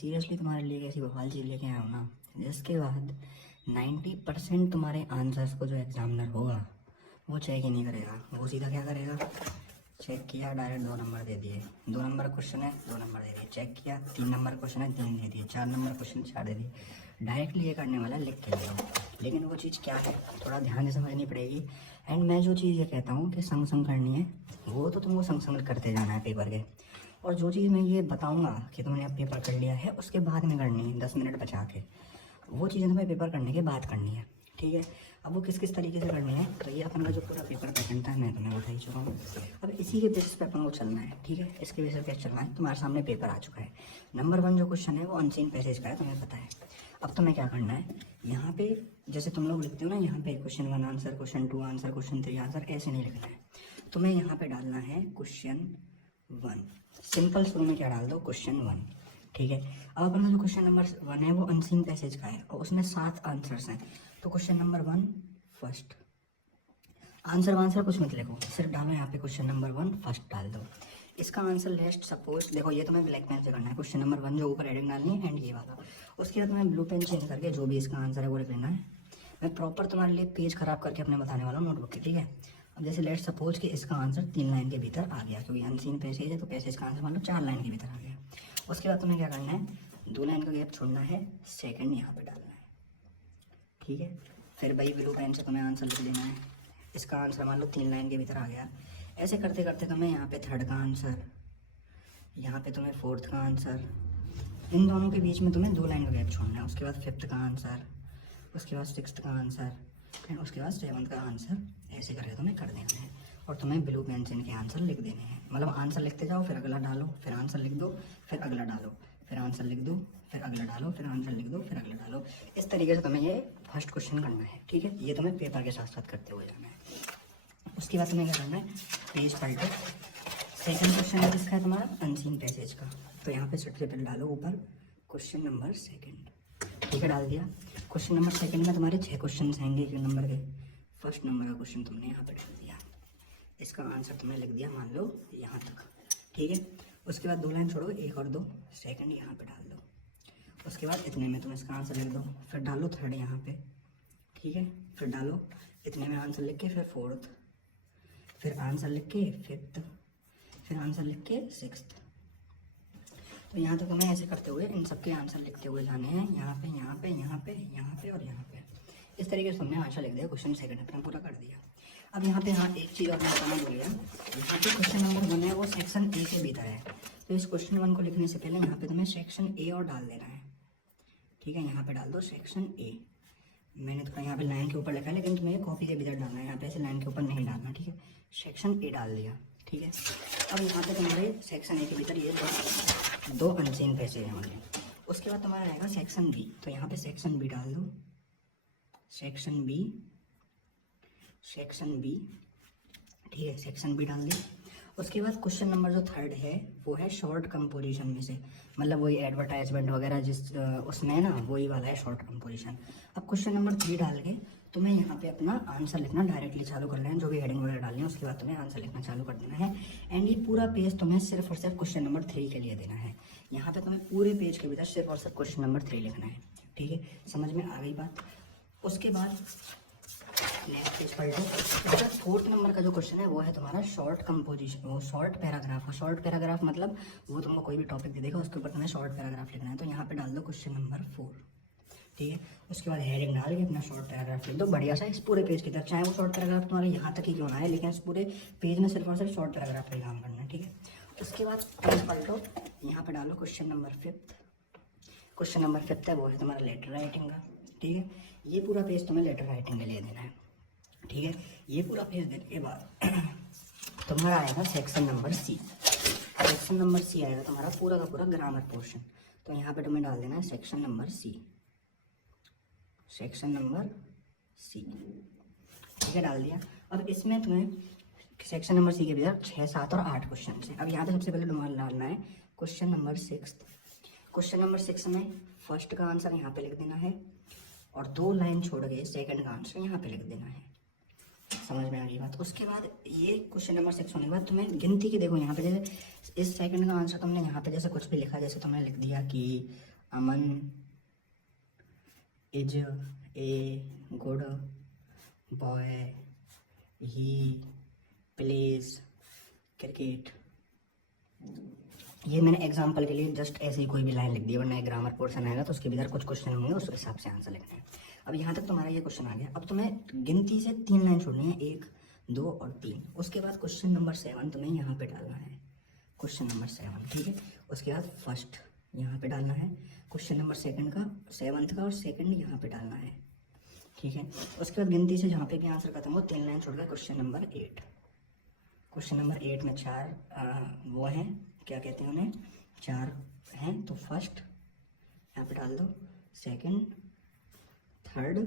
Seriously तुम्हारे लिए ऐसी बवाल चीज़ लेके आया हूँ ना, जिसके बाद 90% तुम्हारे आंसर्स को जो एग्जामिनर होगा वो चेक ही नहीं करेगा। वो सीधा क्या करेगा, चेक किया डायरेक्ट 2 नंबर दे दिए, 2 नंबर क्वेश्चन है 2 नंबर दे दिए, चेक किया 3 नंबर क्वेश्चन है 3 दे दिए, 4 नंबर क्वेश्चन 4 दे दिए। डायरेक्टली ये करने वाला लिख के दे। लेकिन वो चीज़ क्या है थोड़ा ध्यान से समझनी पड़ेगी। एंड मैं जो चीज़ ये कहता हूँ कि संग संग करनी है वो तो तुमको संग संग करते जाना है पेपर के। और जो चीज़ मैं ये बताऊँगा कि तुमने अब पेपर कर लिया है उसके बाद में करनी है 10 मिनट बचा के, वो चीज़ें तुम्हें पेपर करने के बाद करनी है, ठीक है। अब वो किस किस तरीके से करनी है तो ये अपन का जो पूरा पेपर पैटर्न था मैं तुम्हें बता ही चुका हूँ। अब इसी के बेसिस पे अपन को चलना है, ठीक है। इसके बेसिस पे चलना है। तुम्हारे सामने पेपर आ चुका है। नंबर 1 जो क्वेश्चन है वो अनसीन पैसेज का है, तुम्हें पता है। अब तुम्हें क्या करना है, यहाँ पे जैसे तुम लोग लिखते हो ना, यहाँ पे question 1 answer, question 2 answer, question 3 answer, ऐसे नहीं लिखना है। तुम्हें यहाँ पे डालना है क्वेश्चन 1, सिंपल शुरू में क्या डाल दो क्वेश्चन 1, ठीक है। अब अपना जो क्वेश्चन नंबर 1 है वो अनसीन पैसेज का है और उसमें 7 आंसर्स हैं। तो क्वेश्चन नंबर 1 फर्स्ट आंसर कुछ मत लिखो, सिर्फ डालो यहाँ पे क्वेश्चन नंबर 1 फर्स्ट डाल दो। इसका आंसर लेस्ट सपोज देखो, ये तुम्हें ब्लैक पेन से करना है। क्वेश्चन नंबर 1 जो ऊपर हेडिंग डालनी है एंड ये वाला। उसके बाद तुम्हें ब्लू पेन चेंज करके जो भी इसका आंसर है वो लिख लेना है। मैं प्रॉपर तुम्हारे लिए पेज खराब करके अपने बताने वाला हूँ नोटबुक के, ठीक है। अब जैसे लेट सपोज कि इसका आंसर 3 लाइन के भीतर आ गया, क्योंकि अनसीन पैसेज है तो पैसेज का आंसर मान लो 4 लाइन के भीतर आ गया। उसके बाद तुम्हें क्या करना है, 2 लाइन का गैप छोड़ना है, सेकंड यहाँ पे डालना है, ठीक है। फिर भाई ब्लू पेन से तुम्हें आंसर लिख देना है। इसका आंसर मान लो 3 लाइन के भीतर आ गया। ऐसे करते करते तुम्हें यहाँ पे थर्ड का आंसर, यहाँ पे तुम्हें फोर्थ का आंसर, इन दोनों के बीच में तुम्हें 2 लाइन का गैप छोड़ना है। उसके बाद फिफ्थ का आंसर, उसके बाद सिक्स्थ का आंसर, एंड उसके बाद सेवन्थ का आंसर। ऐसे करके तुम्हें कर देना है और तुम्हें ब्लू पेन से इनके आंसर लिख देने हैं। मतलब आंसर लिखते जाओ, फिर अगला डालो, फिर आंसर लिख दो, फिर अगला डालो, फिर आंसर लिख दो, फिर अगला डालो, फिर आंसर लिख दो, फिर अगला डालो। इस तरीके से तुम्हें ये फर्स्ट क्वेश्चन करना है, ठीक है। ये तुम्हें पेपर के साथ साथ करते हुए जाना है। उसके बाद तुम्हें क्या करना है, पेज पलटो। सेकंड क्वेश्चन है जिसका है तुम्हारा अनसीन पैसेज का, तो यहाँ पे सबसे पहले डालो ऊपर क्वेश्चन नंबर 2, ठीक है, डाल दिया। क्वेश्चन नंबर 2 में तुम्हारे 6 क्वेश्चन आएंगे 1 नंबर के। फर्स्ट नंबर का क्वेश्चन तुमने यहाँ पे डाल दिया, इसका आंसर तुमने लिख दिया मान लो यहाँ तक, ठीक है। उसके बाद 2 लाइन छोड़ो, 1 और 2, सेकंड यहाँ पे डाल दो। उसके बाद इतने में तुम इसका आंसर लिख दो, फिर डालो थर्ड यहाँ पे, ठीक है। फिर डालो इतने में आंसर लिख के, फिर फोर्थ, फिर आंसर लिख के फिफ्थ, फिर आंसर लिख के सिक्स्थ। तो यहाँ तक तुम्हें ऐसे करते हुए इन सबके आंसर लिखते हुए जाने हैं, यहाँ पे यहाँ पे यहाँ पे यहाँ पे और यहाँ पे। इस तरीके से तुमने आंसर लिख दिया क्वेश्चन 2 अपना पूरा कर दिया। अब यहाँ पे हाँ एक चीज़ और मैं बताना भूल गया, यहाँ पे क्वेश्चन नंबर 1 है वो सेक्शन ए के भीतर है। तो इस क्वेश्चन 1 को लिखने से पहले यहाँ पे तुम्हें सेक्शन ए और डाल देना है, ठीक है। यहाँ पे डाल दो सेक्शन ए। मैंने तो यहाँ पे लाइन के ऊपर लिखा है, लेकिन तुम्हें कॉपी के भीतर डालना है, यहाँ पे ऐसे लाइन के ऊपर नहीं डालना, ठीक है। सेक्शन ए डाल दिया, ठीक है। अब यहाँ पे तुम्हारे सेक्शन ए के भीतर ये 2 अनसीन पैसेज हैं हमारे। उसके बाद तुम्हारा रहेगा सेक्शन बी, तो यहाँ पे सेक्शन बी डाल दो, सेक्शन बी, सेक्शन बी, ठीक है, सेक्शन बी डाल दिया। उसके बाद क्वेश्चन नंबर जो 3 है वो है शॉर्ट कंपोजिशन में से, मतलब वही एडवर्टाइजमेंट वगैरह जिस उसमें है ना, वही वाला है शॉर्ट कंपोजिशन। अब क्वेश्चन नंबर 3 डाल के तुम्हें यहाँ पे अपना आंसर लिखना डायरेक्टली चालू कर लेना है, जो भी हेडिंग वगैरह डालनी है उसके बाद तुम्हें आंसर लिखना चालू कर देना है। एंड ये पूरा पेज तुम्हें सिर्फ और सिर्फ क्वेश्चन नंबर 3 के लिए देना है। यहाँ पे तुम्हें पूरे पेज के भीतर सिर्फ और सिर्फ क्वेश्चन नंबर 3 लिखना है, ठीक है। समझ में आ गई बात। उसके बाद नेक्स्ट पेज पलटो। इसका 4th नंबर का जो क्वेश्चन है वो है तुम्हारा शॉर्ट कंपोजिशन, वो शॉर्ट पैराग्राफ है। शॉर्ट पैराग्राफ मतलब वो तुमको कोई भी टॉपिक दे देगा उसके ऊपर तुम्हें शॉर्ट पैराग्राफ लिखना है। तो यहाँ पे डाल दो क्वेश्चन नंबर 4, ठीक है। उसके बाद हेडिंग डाल के अपना शॉर्ट पैराग्राफ लिख दो बढ़िया सा इस पूरे पेज की तरफ, चाहे वो शॉर्ट पैराग्राफ तुम्हारे यहाँ तक ही क्यों ना है, लेकिन इस पूरे पेज में सिर्फ और सिर्फ शॉर्ट पैराग्राफ पे काम करना है, ठीक है। उसके बाद पेज पलटो, यहाँ पे डालो क्वेश्चन नंबर 5। क्वेश्चन नंबर 5 है वो है तुम्हारा लेटर राइटिंग का, ठीक है। ये पूरा पेज तुम्हें लेटर राइटिंग के लिए देना है, ठीक है। ये पूरा पेज देने के बाद तुम्हारा आएगा section number C. Section number C आएगा तुम्हारा पूरा का पूरा ग्रामर पोर्शन। तो यहाँ पे तुम्हें डाल देना है section number C, section number C, ठीक है, डाल दिया। अब इसमें तुम्हें सेक्शन नंबर सी के भीतर 6, 7 और 8 क्वेश्चन है। अब यहाँ पे सबसे पहले तुम्हारा डालना है क्वेश्चन नंबर 6। क्वेश्चन नंबर 6 में फर्स्ट का आंसर यहाँ पे लिख देना है और 2 लाइन छोड़ के सेकंड का आंसर यहाँ पे लिख देना है। समझ में आ गई बात। उसके बाद ये क्वेश्चन नंबर 6 होने के बाद तुम्हें गिनती की देखो यहाँ पे, जैसे इस सेकंड का आंसर तुमने यहाँ पे जैसे कुछ भी लिखा, जैसे तुमने लिख दिया कि Aman is a good boy, he plays cricket. ये मैंने एग्जाम्पल के लिए जस्ट ऐसे ही कोई भी लाइन लिख दी, वरना ग्रामर पोर्शन आएगा तो उसके भीतर कुछ क्वेश्चन होंगे, उस हिसाब से आंसर लिखना है। अब यहाँ तक तुम्हारा ये क्वेश्चन आ गया। अब तुम्हें गिनती से 3 लाइन छोड़नी है, 1, 2 और 3। उसके बाद क्वेश्चन नंबर 7 तुम्हें यहाँ पे डालना है, क्वेश्चन नंबर 7, ठीक है। उसके बाद फर्स्ट यहाँ पे डालना है, क्वेश्चन नंबर 7 का और सेकंड यहाँ पे डालना है, ठीक है। उसके बाद गिनती से जहाँ पे भी आंसर खत्म हो 3 लाइन छोड़ कर क्वेश्चन नंबर 8। क्वेश्चन नंबर 8 में 4 वो हैं, क्या कहते हैं उन्हें, 4 हैं। तो फर्स्ट यहाँ पे डाल दो, सेकंड, थर्ड,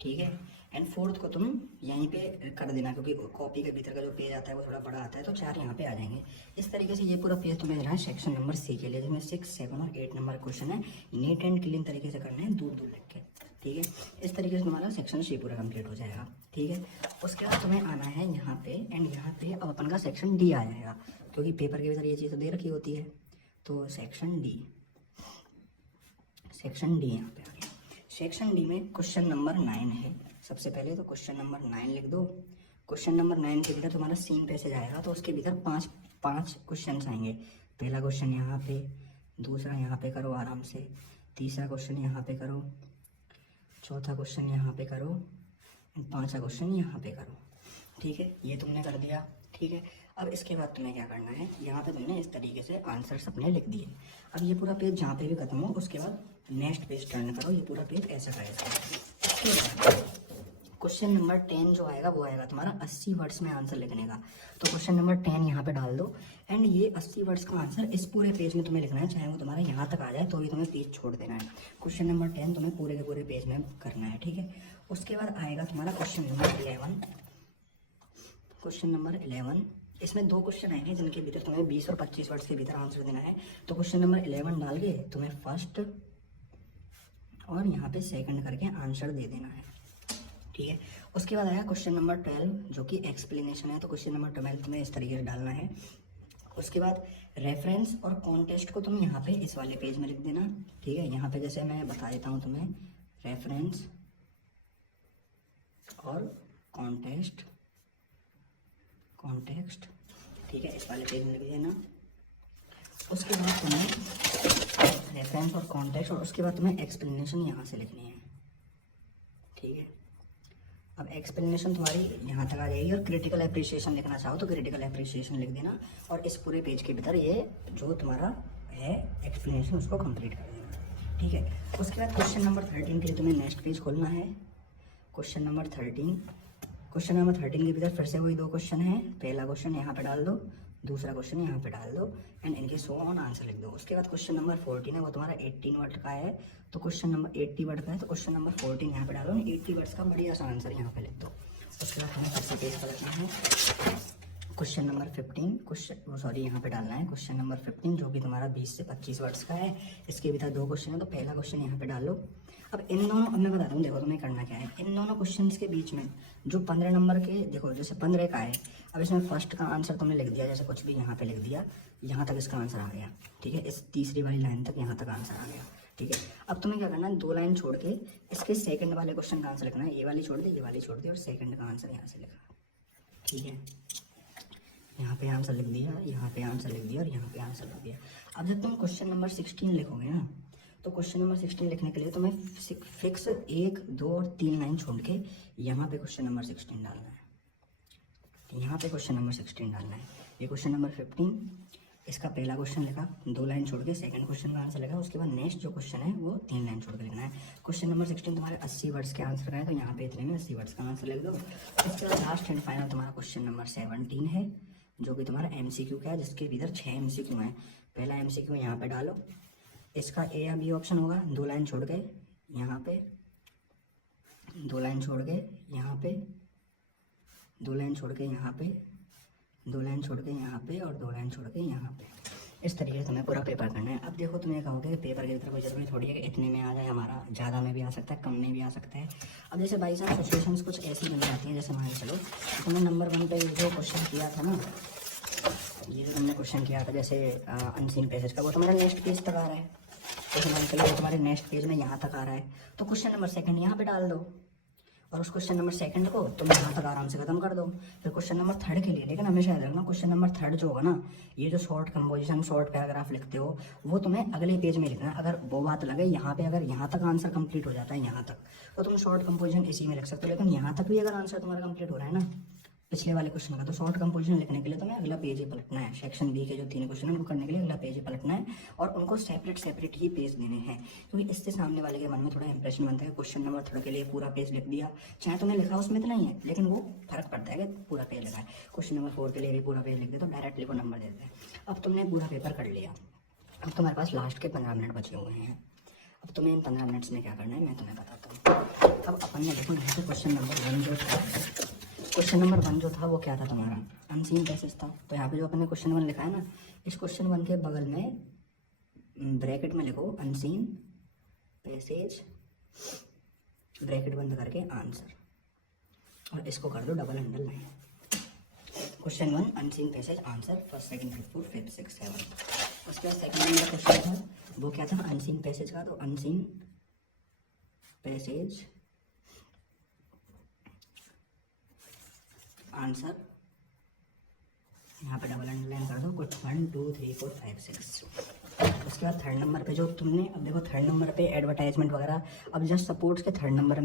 ठीक है, एंड फोर्थ को तुम यहीं पे कर देना, क्योंकि कॉपी के भीतर का जो पेज आता है वो थोड़ा बड़ा आता है, तो 4 यहाँ पे आ जाएंगे। इस तरीके से ये पूरा पेज तुम्हें देना है सेक्शन नंबर सी के लिए, जिसमें 6, 7 और 8 नंबर क्वेश्चन है। नीट एंड क्लीन तरीके से करना है, दूर दूर लिख के, ठीक है। इस तरीके से तुम्हारा सेक्शन सी पूरा कंप्लीट हो जाएगा, ठीक है। उसके बाद तुम्हें आना है यहाँ पे, एंड यहाँ पे अब अपन का सेक्शन डी आ जाएगा, क्योंकि पेपर के भीतर ये चीज़ दे रखी होती है। तो सेक्शन डी यहाँ पे आ गया। सेक्शन डी में क्वेश्चन नंबर 9 है। सबसे पहले तो क्वेश्चन नंबर 9 लिख दो। क्वेश्चन नंबर 9 के भीतर तुम्हारा सीन पैसेज आएगा, तो उसके भीतर 5 क्वेश्चन आएंगे। पहला क्वेश्चन यहाँ पे, दूसरा यहाँ पे करो आराम से, तीसरा क्वेश्चन यहाँ पे करो, चौथा क्वेश्चन यहाँ पे करो, 5वां क्वेश्चन यहाँ पे करो, ठीक है। ये तुमने कर दिया, ठीक है। अब इसके बाद तुम्हें क्या करना है, यहाँ पे तुमने इस तरीके से आंसर्स अपने लिख दिए। अब ये पूरा पेज जहाँ पे भी खत्म हो, उसके बाद नेक्स्ट पेज टर्न करो, ये पूरा पेज ऐसा का ऐसा। उसके बाद क्वेश्चन नंबर 10 जो आएगा वो आएगा तुम्हारा 80 वर्ड्स में आंसर लिखने का। तो क्वेश्चन नंबर 10 यहाँ पे डाल दो, एंड ये 80 वर्ड्स का आंसर इस पूरे पेज में तुम्हें लिखना है, चाहे वो तुम्हारा यहाँ तक आ जाए तो भी तुम्हें पेज छोड़ देना है। क्वेश्चन नंबर 10 तुम्हें पूरे के पूरे पेज में करना है, ठीक है। उसके बाद आएगा तुम्हारा क्वेश्चन नंबर 11। क्वेश्चन नंबर 11, इसमें 2 क्वेश्चन आएंगे जिनके भीतर तुम्हें 20 और 25 वर्ड्स के भीतर आंसर देना है। तो क्वेश्चन नंबर 11 डाल के तुम्हें फर्स्ट और यहाँ पे सेकंड करके आंसर दे देना है, ठीक है। उसके बाद आया क्वेश्चन नंबर 12 जो कि एक्सप्लेनेशन है। तो क्वेश्चन नंबर 12 तुम्हें इस तरीके से डालना है। उसके बाद रेफरेंस और कॉन्टेस्ट को तुम यहाँ पे इस वाले पेज में लिख देना, ठीक है। यहाँ पे जैसे मैं बता देता हूँ तुम्हें, रेफरेंस और कॉन्टेक्स्ट, ठीक है, इस वाले पेज में लिख देना। उसके बाद तुम्हें रेफरेंस और कॉन्टेक्स्ट, और उसके बाद तुम्हें एक्सप्लेनेशन यहाँ से लिखनी है, ठीक है। अब एक्सप्लेनेशन तुम्हारी यहाँ तक आ जाएगी, और क्रिटिकल एप्रिसिएशन लिखना चाहो तो क्रिटिकल एप्रिसिएशन लिख देना, और इस पूरे पेज के भीतर ये जो तुम्हारा है एक्सप्लेनेशन उसको कंप्लीट कर देना, ठीक है। उसके बाद क्वेश्चन नंबर 13 के लिए तुम्हें नेक्स्ट पेज खोलना है। क्वेश्चन नंबर 13 के भीतर फिर से वही 2 क्वेश्चन है। पहला क्वेश्चन यहाँ पे डाल दो, दूसरा क्वेश्चन यहाँ पे डाल दो, एंड इनके सो ऑन आंसर लिख दो। उसके बाद क्वेश्चन नंबर 14 है, वो तुम्हारा 18 वर्ड का है, तो क्वेश्चन नंबर 80 वर्ड का है, तो क्वेश्चन नंबर 14 यहाँ पे डालो, 80 वर्ड्स का बढ़िया सा आंसर यहाँ पे लिख दो। उसके बाद हमें फिर से पेज पर लिखना है क्वेश्चन नंबर 15, यहाँ पे डालना है क्वेश्चन नंबर 15 जो कि तुम्हारा 20 से 25 वर्ड्स का है। इसके भीतर 2 क्वेश्चन है, तो पहला क्वेश्चन यहाँ पे डालो। अब इन दोनों, अब मैं बताता हूँ, देखो तुम्हें करना क्या है। इन दोनों क्वेश्चन के बीच में जो 15 नंबर के, देखो जैसे 15 का है, अब इसमें फर्स्ट का आंसर तुमने लिख दिया, जैसे कुछ भी यहाँ पे लिख दिया, यहाँ तक इसका आंसर आ गया, ठीक है। इस तीसरी वाली लाइन तक यहाँ तक आंसर आ गया, ठीक है। अब तुम्हें क्या करना है, 2 लाइन छोड़ के इसके सेकंड वाले क्वेश्चन का आंसर लिखना है। ये वाली छोड़ दी, ये वाली छोड़ दी, और सेकंड का आंसर यहाँ से लिखा, ठीक है। यहाँ पे आंसर लिख दिया, यहाँ पे आंसर लिख दिया, और यहाँ पे आंसर लिख दिया। अब जब तुम क्वेश्चन नंबर 16 लिखोगे ना, तो क्वेश्चन नंबर 16 लिखने के लिए तुम्हें फिक्स 1, 2 और 3 लाइन छोड़ के यहाँ पे क्वेश्चन नंबर 16 डालना है, यहाँ पे क्वेश्चन नंबर 16 डालना है। ये क्वेश्चन नंबर 15, इसका पहला क्वेश्चन लिखा, 2 लाइन छोड़ के सेकंड क्वेश्चन का आंसर लिखा। उसके बाद नेक्स्ट जो क्वेश्चन है वो 3 लाइन छोड़ के लिखना है। क्वेश्चन नंबर 16 तुम्हारे 80 वर्ड्स के आंसर का है, तो यहाँ पे इतने में 80 वर्ड्स का आंसर लिख दो। इसके बाद लास्ट एंड फाइनल तुम्हारा क्वेश्चन नंबर 17 है, जो कि तुम्हारा MCQ का है, जिसके भीतर 6 MCQ है। पहला MCQ यहाँ पे डालो, इसका A या B ऑप्शन होगा। 2 लाइन छोड़ के यहाँ पे, 2 लाइन छोड़ के यहाँ पे, 2 लाइन छोड़ के यहाँ पे, 2 लाइन छोड़ के यहाँ पे, और 2 लाइन छोड़ के यहाँ पे। इस तरीके से तुम्हें पूरा पेपर करना है। अब देखो तुम्हें कहोगे कि पेपर के भीतर कोई जरूरी थोड़ी है कि इतने में आ जाए, हमारा ज़्यादा में भी आ सकता है, कम में भी आ सकता है। अब जैसे बाई चांस सिचुएशंस कुछ ऐसी बन जाती हैं, जैसे मान चलो तुमने नंबर 1 पे जो क्वेश्चन किया था ना, ये जो तुमने क्वेश्चन किया था जैसे अनसीन पैसेज का, वो तुम्हारा नेक्स्ट पेज तक आ रहा है, जैसे मान के चलो तुम्हारे नेक्स्ट पेज में यहाँ तक आ रहा है तो क्वेश्चन नंबर सेकंड यहाँ पे डाल दो और उस क्वेश्चन नंबर सेकंड को तुम यहाँ तक आराम से खत्म कर दो। फिर क्वेश्चन नंबर थर्ड के लिए, लेकिन हमेशा याद रखना क्वेश्चन नंबर थर्ड जो होगा ना, ये जो शॉर्ट कंपोजिशन शॉर्ट पैराग्राफ लिखते हो वो तुम्हें अगले पेज में लिखना है। अगर वो बात लगे यहाँ पे अगर यहाँ तक आंसर कंप्लीट हो जाता है यहाँ तक, तो तुम शॉर्ट कंपोजिशन इसी में लिख सकते हो। लेकिन यहाँ तक भी अगर आंसर तुम्हारा कंप्लीट हो रहा है ना पिछले वाले क्वेश्चन का, तो शॉर्ट कंपोजिशन लिखने के लिए तुम्हें अगला पेज ही पलटना है। सेक्शन बी के जो 3 क्वेश्चन है उनको करने के लिए अगला पेज ही पलटना है और उनको सेपरेट ही पेज देने हैं, क्योंकि इससे सामने वाले के मन में थोड़ा इंप्रेशन बनता है। क्वेश्चन नंबर थर्ड के लिए पूरा पेज लिख दिया, चाहे तुमने लिखा उसमें इतना ही है, लेकिन वो फर्क पड़ता है कि पूरा पेज लिखा है। क्वेश्चन नंबर 4 के लिए भी पूरा पेज लिख दे तो डायरेक्टली को नंबर देते हैं। अब तुमने पूरा पेपर कर लिया, अब तुम्हारे पास लास्ट के 15 मिनट बचे हुए हैं। अब तुम्हें इन 15 मिनट्स में क्या करना है मैं तुम्हें बताता हूँ। अब अपन ने देखो यहाँ पे क्वेश्चन नंबर 1 जो था वो क्या था तुम्हारा, अनसीन पैसेज था। तो यहाँ पे जो अपन ने क्वेश्चन 1 लिखा है ना, इस क्वेश्चन 1 के बगल में ब्रैकेट में लिखो अनसीन पैसेज, ब्रैकेट बंद करके आंसर, और इसको कर दो double underline. Question 1 unseen passage answer first second fifth fourth fifth six seven. उसके बाद सेकंड नंबर क्वेश्चन था वो क्या था, अनसीन पैसेज का। तो अनसीन पैसेज आंसर, यहाँ पे डबल अंडरलाइन कर दो कुछ 1 2 3 4 5 6। उसके बाद थर्ड नंबर पे जो तुमने, अब देखो थर्ड नंबर पे एडवर्टाइजमेंट वगैरह, अब जस्ट सपोर्ट्स के थर्ड नंबर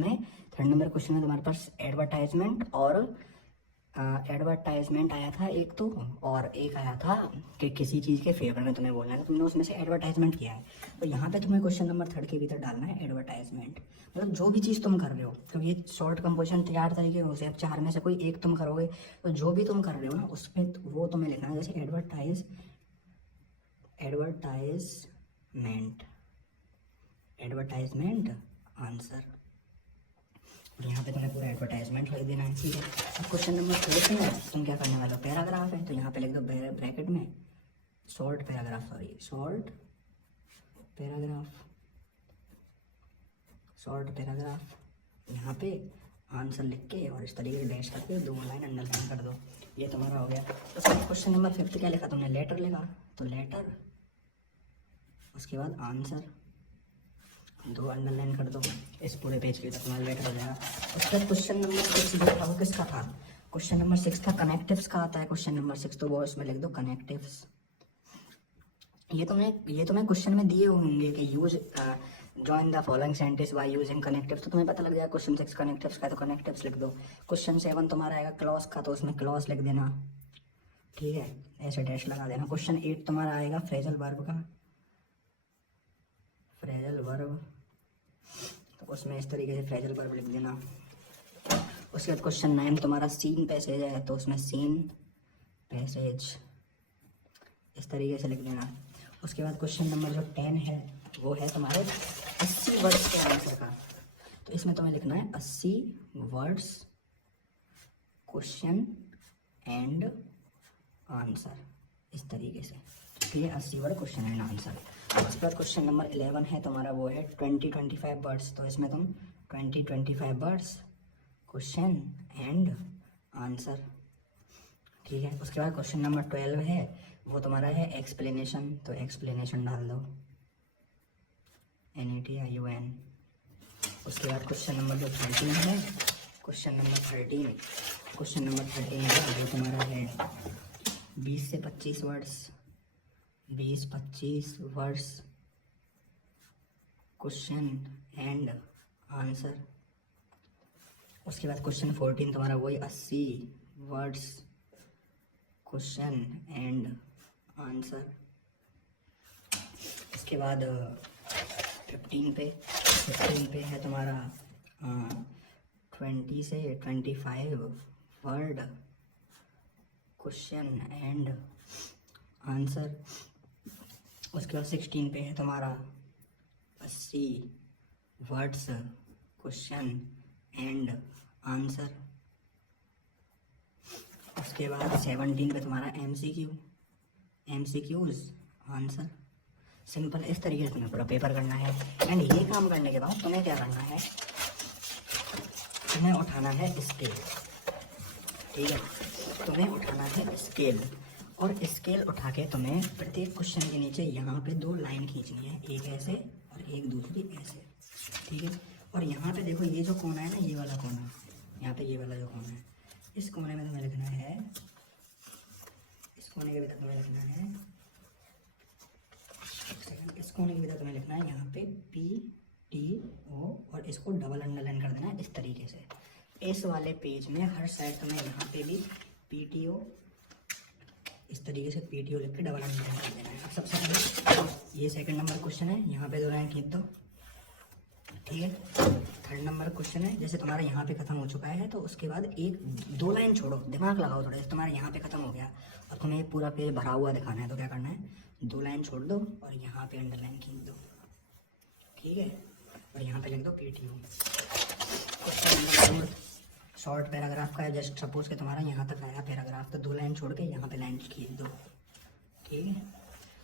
क्वेश्चन में तुम्हारे पास एडवर्टाइजमेंट और एडवर्टाइजमेंट आया था एक तो, और एक आया था कि किसी चीज़ के फेवर में तुम्हें बोलना है, तो तुमने उसमें से एडवर्टाइजमेंट किया है। तो यहाँ पे तुम्हें क्वेश्चन नंबर थर्ड के भीतर डालना है एडवर्टाइजमेंट। मतलब जो भी चीज़ तुम कर रहे हो, तो ये शॉर्ट कंपोजिशन 4 तरीके हो सकते हैं, 4 में से कोई एक तुम करोगे, तो जो भी तुम कर रहे हो ना उसमें वो तुम्हें लिखना है। जैसे एडवर्टाइजमेंट आंसर, यहाँ पे तुम्हें पूरा एडवर्टाइजमेंट लिख देना है, ठीक है। अब क्वेश्चन नंबर 4 में तुम क्या करने वाले हो, पैराग्राफ है, तो यहाँ पे लिख दो ब्रैकेट में शॉर्ट पैराग्राफ, यहाँ पे आंसर लिख के और इस तरीके से डैश करके 2 लाइन अंडरलाइन कर दो, ये तुम्हारा हो गया। उसके बाद क्वेश्चन नंबर 5 क्या लिखा तुमने, लेटर लिखा, तो लेटर, उसके बाद आंसर 2 अंडरलाइन कर दो, इस पूरे पेज के तुम्हारा लेटर हो जाएगा। उसके बाद क्वेश्चन नंबर 6 जो था वो किसका था, क्वेश्चन नंबर 6 था कनेक्टिव्स का आता है क्वेश्चन नंबर 6, तो वो इसमें लिख दो कनेक्टिव्स। ये तुम्हें क्वेश्चन में दिए होंगे कि use join the following sentence by using connectives, तो तुम्हें पता लग जाएगा क्वेश्चन 6 कनेक्टिव्स का, तो कनेक्टिव्स लिख दो। क्वेश्चन 7 तुम्हारा आएगा क्लॉज का, तो उसमें क्लॉज लिख देना, ठीक है, ऐसे डैश लगा देना। क्वेश्चन 8 तुम्हारा आएगा फ्रेजल वर्ब का, तो उसमें इस तरीके से फ्रेजल वर्ब लिख देना। उसके बाद क्वेश्चन 9 तुम्हारा सीन पैसेज है, तो उसमें सीन पैसेज इस तरीके से लिख देना। उसके बाद क्वेश्चन नंबर जो 10 है वो है तुम्हारे 80 वर्ड्स के आंसर का, तो इसमें तुम्हें लिखना है 80 वर्ड्स क्वेश्चन एंड आंसर, इस तरीके से, ठीक है, 80 वर्ड क्वेश्चन एंड आंसर। उसके बाद क्वेश्चन नंबर 11 है तुम्हारा वो है 20-25 वर्ड्स, तो इसमें तुम 20-25 वर्ड्स क्वेश्चन एंड आंसर, ठीक है। उसके बाद क्वेश्चन नंबर 12 है वो तुम्हारा है एक्सप्लेनेशन, तो एक्सप्लेनेशन डाल दो NATION। उसके बाद क्वेश्चन नंबर जो 13 है, क्वेश्चन नंबर 13 है वो तुम्हारा है 20 से 25 words, 20-25 words question and answer. उसके बाद क्वेश्चन 14 तुम्हारा वही 80 वर्ड्स क्वेश्चन एंड आंसर। इसके बाद 15 पे है तुम्हारा 20 से 25 वर्ड क्वेश्चन एंड आंसर। उसके बाद 16 पे है तुम्हारा 80 वर्ड्स क्वेश्चन एंड आंसर। उसके बाद 17 पे तुम्हारा MCQs आंसर। सिंपल इस तरीके से तुम्हें पूरा पेपर करना है। एंड ये काम करने के बाद तुम्हें क्या करना है, तुम्हें उठाना है स्केल, ठीक है, तुम्हें उठाना है स्केल और स्केल उठा के तुम्हें प्रत्येक क्वेश्चन के नीचे यहाँ पे 2 लाइन खींचनी है, एक ऐसे और एक दूसरी ऐसे, ठीक है। और यहाँ पे देखो ये जो कोना है ना, ये वाला कोना, यहाँ पे ये वाला जो कोना है, इस कोने में तुम्हें लिखना है, इस कोने के भीतर तुम्हें लिखना है, इस कोने के भीतर तुम्हें लिखना है यहाँ पे PTO और इसको डबल अंडरलाइन कर देना है इस तरीके से। इस वाले पेज में हर साइड तुम्हें यहाँ पे भी PTO इस तरीके से PTO लिख के डबल अंडरलाइन कर देना है। अब सबसे पहले ये सेकंड नंबर क्वेश्चन है, यहाँ पे 2 लाइन खींच दो, ठीक है। थर्ड नंबर क्वेश्चन है, जैसे तुम्हारा यहाँ पे खत्म हो चुका है तो उसके बाद 1-2 लाइन छोड़ो, दिमाग लगाओ थोड़ा, जैसे तुम्हारा यहाँ पे खत्म हो गया और तुम्हें पूरा पेज भरा हुआ दिखाना है तो क्या करना है, 2 लाइन छोड़ दो और यहाँ पे अंडरलाइन खींच दो, ठीक है। और यहाँ पे लिख दो PTO। Question number 4 short paragraph का है, जस्ट सपोज कि तुम्हारा यहाँ तक आया पैराग्राफ, तो 2 लाइन छोड़ के यहाँ पे लाइन खींच दो, ठीक है।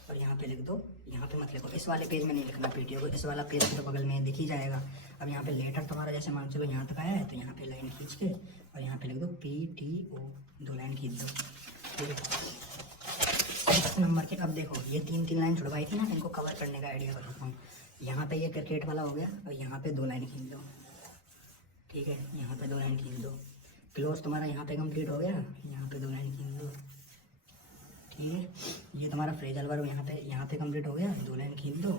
और यहाँ पे लिख दो, यहाँ पे मत लिखो, इस वाले पेज में नहीं लिखना PTO को, इस वाला पेज तो बगल में दिख ही जाएगा। अब यहाँ पे लेटर तुम्हारा जैसे मान चलो यहाँ तक आया है तो यहाँ पे लाइन खींच के और यहाँ पे लिख दो PTO, 2 लाइन खींच दो, ठीक है। 6 नंबर के, अब देखो ये 3-3 लाइन छुड़वाई थी ना, इनको कवर करने का आइडिया बताता हूँ। यहाँ पे ये क्रिकेट वाला हो गया और यहाँ पे 2 लाइन खींच दो, ठीक है। यहाँ पे 2 लाइन खींच दो। क्लोज तुम्हारा यहाँ पे कंप्लीट हो गया, यहाँ पे 2 लाइन खींच दो, ठीक है। ये तुम्हारा फ्रेजल वर्ब यहाँ पे कंप्लीट हो गया, 2 लाइन खींच दो,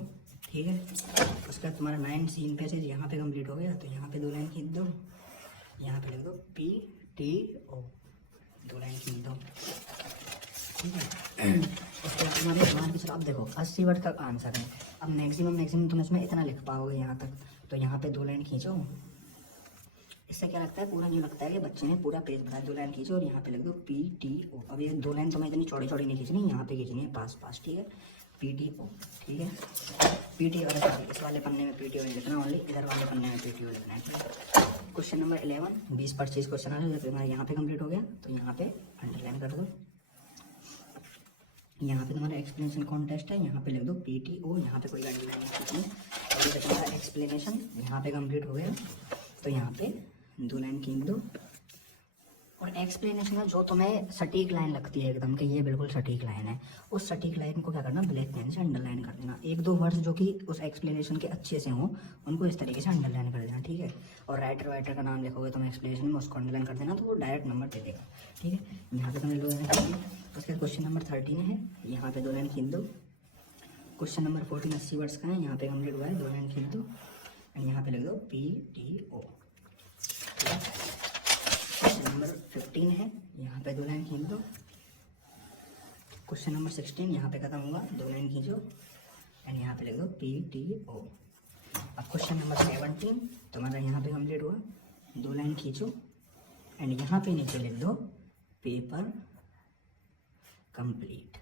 ठीक है। उसके बाद तुम्हारा 9 सीन पैसेज यहाँ पे कंप्लीट हो गया तो यहाँ पे 2 लाइन खींच दो, यहाँ पे लिख दो PTO, 2 लाइन खींच दो, ठीक है। उसके बाद तुम्हारे दिमाग की अब देखो 80 वर्ड का आंसर है। अब मैक्सिमम तुम इसमें इतना लिख पाओगे यहाँ तक, तो यहाँ पे 2 लाइन खींचो। इससे क्या लगता है, पूरा जो लगता है कि बच्चे ने पूरा पेज भरा, 2 लाइन खींचो और यहाँ पे लिख दो PTO। अब ये 2 लाइन तुम्हें इतनी चौड़ी नहीं खींचनी, यहाँ पे खींचनी है पास, ठीक है, PTO, ठीक है। PTO और इस वाले पन्ने में PTO नहीं लिखना, ओनली इधर वाले पन्ने में PTO लिखना है, ठीक है। क्वेश्चन नंबर 11, 20-25 क्वेश्चन है, जब तुम्हारा यहाँ पे कंप्लीट हो गया तो यहाँ पे अंडरलाइन कर दो। यहाँ पे तुम्हारा एक्सप्लेनेशन कॉन्टेस्ट है, यहाँ पे लिख दो PTO, यहाँ पे कोई अंडरलाइन नहीं खींचनी। और ये तुम्हारा एक्सप्लेनेशन यहाँ पे कंप्लीट हो गया तो यहाँ पे 2 लाइन खींच दो। और एक्सप्लेनेशन में जो तुम्हें सटीक लाइन लगती है एकदम कि ये बिल्कुल सटीक लाइन है, उस सटीक लाइन को क्या करना, ब्लैक पेन से अंडरलाइन कर देना। 1-2 वर्ड्स जो कि उस एक्सप्लेनेशन के अच्छे से हों उनको इस तरीके से अंडरलाइन कर देना, ठीक है। और राइटर का नाम लिखोगे तुम एक्सप्लेनेशन में, उसको अंडरलाइन कर देना तो वो डायरेक्ट नंबर दे देगा, ठीक है। यहाँ पे तुम्हें 2 लाइन खींच दी। उसके क्वेश्चन नंबर 13 है, यहाँ पे 2 लाइन खींच दो। क्वेश्चन नंबर 14 80 वर्ड्स का है, यहाँ पे कंप्लीट हुआ है, 2 लाइन खींच दो एंड यहाँ पे लिख दो PTO। क्वेश्चन नंबर 15 है, यहाँ पे 2 लाइन खींच दो। क्वेश्चन नंबर 16 यहाँ पे खत्म हुआ, 2 लाइन खींचो एंड यहाँ पे लिख दो PTO। अब क्वेश्चन नंबर 17 तुम्हारा यहाँ पे कंप्लीट हुआ, 2 लाइन खींचो एंड यहाँ पे नीचे लिख दो पेपर कंप्लीट,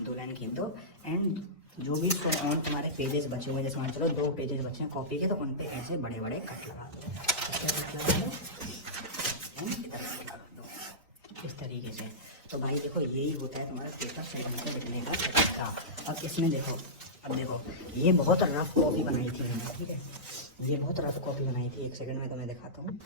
2 लाइन खींच दो। एंड जो भी और तुम्हारे पेजेस बचे हुए, जैसे मान चलो 2 पेजेस बचे हैं कॉपी के, तो उन पे ऐसे बड़े बड़े कट लगा दो, इस तरीके से। तो भाई देखो यही होता है तुम्हारा पेपर सेट में लिखने का तरीका। अब इसमें देखो, अब देखो ये बहुत रफ कॉपी बनाई थी मैंने, ठीक है, ये बहुत रफ कॉपी बनाई थी। 1 सेकंड में तुम्हें दिखाता हूँ।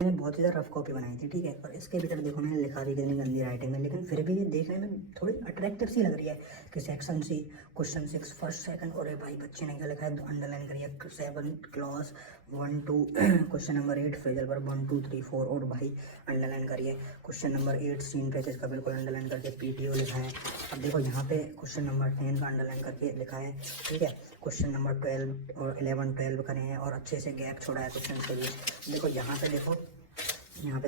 मैंने बहुत ही ज़्यादा रफ कॉपी बनाई थी, ठीक है। और इसके भीतर देखो मैंने लिखा भी कितनी गंदी राइटिंग में, लेकिन फिर भी ये देखने में थोड़ी अट्रैक्टिव सी लग रही है कि section C question 6 first second. और भाई बच्चे ने क्या लिखा है, अंडरलाइन करिए 7 clause 1 2 question number 8 phrasal verb 1 2 3 4 और भाई अंडरलाइन करिए। क्वेश्चन नंबर 8 सीन पैसेज का बिल्कुल अंडरलाइन करके PTO लिखा है। अब देखो यहाँ पे क्वेश्चन नंबर 10 का अंडरलाइन करके लिखा है, ठीक है। क्वेश्चन नंबर 12 और 11 12 करे हैं और अच्छे से गैप छोड़ा है क्वेश्चन के लिए। देखो यहाँ पे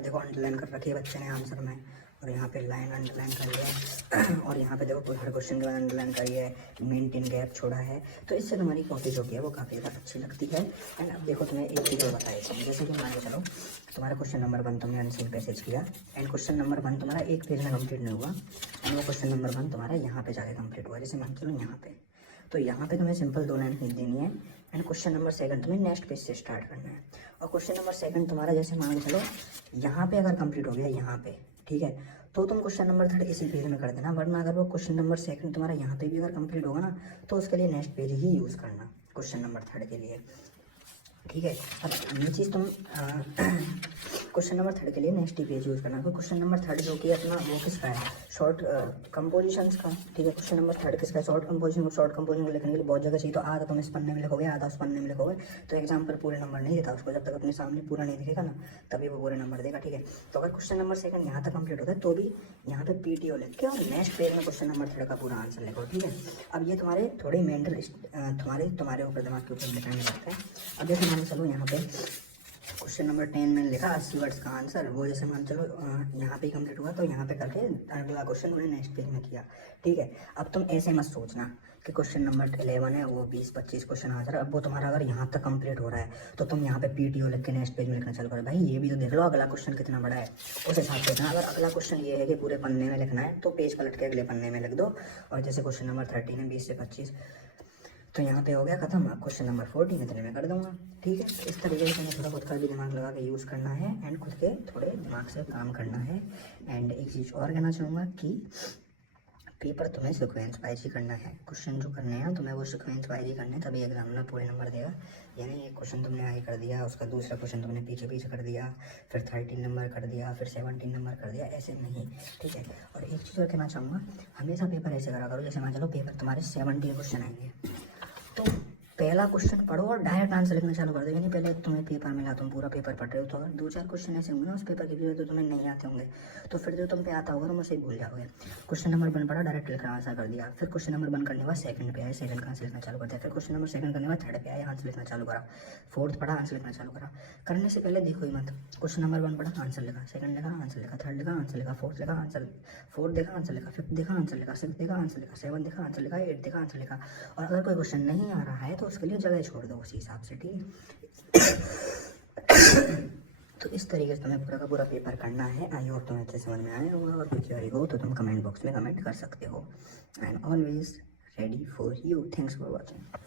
देखो अंडरलाइन कर रखी है बच्चे ने आंसर में, और यहाँ पे लाइन अंडरलाइन करी है और यहाँ पे देखो हर क्वेश्चन के बाद अंडरलाइन करी है, मेंटेन गैप छोड़ा है। तो इससे तुम्हारी कॉपी जो है वो काफ़ी ज़्यादा अच्छी लगती है। एंड अब देखो तुम्हें एक चीज़ और बताई, जैसे कि मान के चलो तुम्हारा क्वेश्चन नंबर 1 तुमने अनसीन पैसेज किया एंड क्वेश्चन नंबर 1 तुम्हारा एक पेज में कंप्लीट नहीं हुआ एंड वो क्वेश्चन नंबर 1 तुम्हारा यहाँ पे जाके कंप्लीट हुआ, जैसे मान चलो यहाँ पे। तो यहाँ पे तुम्हें सिंपल 2 लाइन खींच देनी है एंड क्वेश्चन नंबर 2 तुम्हें नेक्स्ट पेज से स्टार्ट करना है। और क्वेश्चन नंबर 2 तुम्हारा जैसे मान के चलो यहाँ पे अगर कंप्लीट हो गया यहाँ पे, ठीक है, तो तुम क्वेश्चन नंबर 3 इसी पेज में कर देना, वरना अगर वो क्वेश्चन नंबर 2 तुम्हारा यहाँ पे भी अगर कंप्लीट होगा ना तो उसके लिए नेक्स्ट पेज ही यूज़ करना क्वेश्चन नंबर 3 के लिए, ठीक है। अब ये चीज़ तुम क्वेश्चन नंबर 3 के लिए नेक्स्ट ही पेज यूज़ करना। क्वेश्चन नंबर 3 जो कि अपना वो किसका है, शॉर्ट कंपोजिशंस का, ठीक है। क्वेश्चन नंबर 3 किसका है, शॉर्ट कंपोजिशन। शॉर्ट कंपोजिशन को लिखने के लिए बहुत जगह चाहिए, तो आधा तुम इस पन्ने में लिखोगे, आधा उस पन्ने में लिखोगे, तो एग्जाम्पल पूरे नंबर नहीं देता उसको, जब तक अपने सामने पूरा नहीं दिखेगा ना तभी वो पूरे नंबर देगा, ठीक है। तो अगर क्वेश्चन नंबर 2 यहाँ तक कंप्लीट होता है तो भी यहाँ पे PTO लिख के और नेक्स्ट पेज में क्वेश्चन नंबर 3 का पूरा आंसर लिखो, ठीक है। अब ये तुम्हारे थोड़ी मेंटल तुम्हारे ऊपर दिमाग के ऊपर डिपेंड करता है। अब जैसे मान चलो यहाँ पे क्वेश्चन नंबर 10 में लिखा 80 वर्ड्स का आंसर, वो जैसे मान चलो यहाँ पे कंप्लीट हुआ तो यहाँ पे करके अगला क्वेश्चन उन्हें नेक्स्ट पेज में किया, ठीक है। अब तुम ऐसे मत सोचना कि क्वेश्चन नंबर 11 है वो 20-25 क्वेश्चन आंसर, अब वो तुम्हारा अगर यहाँ तक कंप्लीट हो रहा है तो तुम यहाँ पे PTO लिख के नेक्स्ट पेज में लिखना चालू करो। भाई ये भी तो देख लो अगला क्वेश्चन कितना बड़ा है, उस हिसाब से लिखना। अगर अगला क्वेश्चन ये है कि पूरे पन्ने में लिखना है तो पेज पलट के अगले पन्ने में लिख दो। और जैसे क्वेश्चन नंबर 13 है 20 से 25, तो यहाँ पे हो गया खत्म। क्वेश्चन नंबर 14 इतने में कर दूंगा, ठीक है। इस तरीके से तुम्हें थोड़ा खुद का भी दिमाग लगा के यूज़ करना है एंड खुद के थोड़े दिमाग से काम करना है। एंड एक चीज़ और कहना चाहूँगा कि पेपर तुम्हें सिक्वेंस वाइज ही करना है, क्वेश्चन जो करने हैं तुम्हें वो सिक्वेंस वाइज ही करने हैं, तभी एग्जामिनर पूरे नंबर देगा। यानी एक क्वेश्चन तुमने आगे कर दिया, उसका दूसरा क्वेश्चन तुमने पीछे पीछे कर दिया, फिर 13 नंबर कर दिया, फिर 17 नंबर कर दिया, ऐसे नहीं, ठीक है। और एक चीज़ और कहना चाहूँगा, हमेशा पेपर ऐसे करा करो, जैसे मान चलो पेपर तुम्हारे 70 क्वेश्चन आएंगे तो पहला क्वेश्चन पढ़ो और डायरेक्ट आंसर लिखना चालू कर दो। यानी पहले तुम्हें पेपर मिला, तुम पूरा पेपर पढ़ रहे हो, तो अगर 2-4 क्वेश्चन ऐसे होंगे ना उस पेपर के भी तो तुम्हें नहीं आते होंगे, तो फिर जो तुम पे आता होगा तुम उसे भूल जाओगे। क्वेश्चन नंबर 1 पढ़ा, डायरेक्ट लिखना आंसर कर दिया, फिर क्वेश्चन नंबर 1 करने के बाद 2 पे आए, 2 का आंसर लिखना चालू कर दिया, फिर क्वेश्चन नंबर 2 करने के बाद 3 पे आए, आंसर लिखना चालू करा, 4 पढ़ा, आंसर लिखना चालू करा। करने से पहले देखो ही मत, क्वेश्चन नंबर 1 पढ़ा, आंसर लिखा, 2 लिखा, आंसर लिखा, 3 लिखा, आंसर लिखा, 4 लिखा, आंसर 4 देखा, आंसर लिखा, 5 देखा, आंसर लिखा, 6 देखा, आंसर लिखा, 7 देखा, आंसर लिखा, 8 देखा, आंसर लिखा। और अगर कोई क्वेश्चन नहीं आ रहा है तो उसके लिए जगह छोड़ दो उसी हिसाब से, ठीक है। तो इस तरीके से तुम्हें पूरा का पूरा पेपर करना है। आई होप तुम्हें अच्छे समझ में आया होगा, और कुछ क्वेरी हो तो तुम कमेंट बॉक्स में कमेंट कर सकते हो। I am always ready for you. Thanks for watching.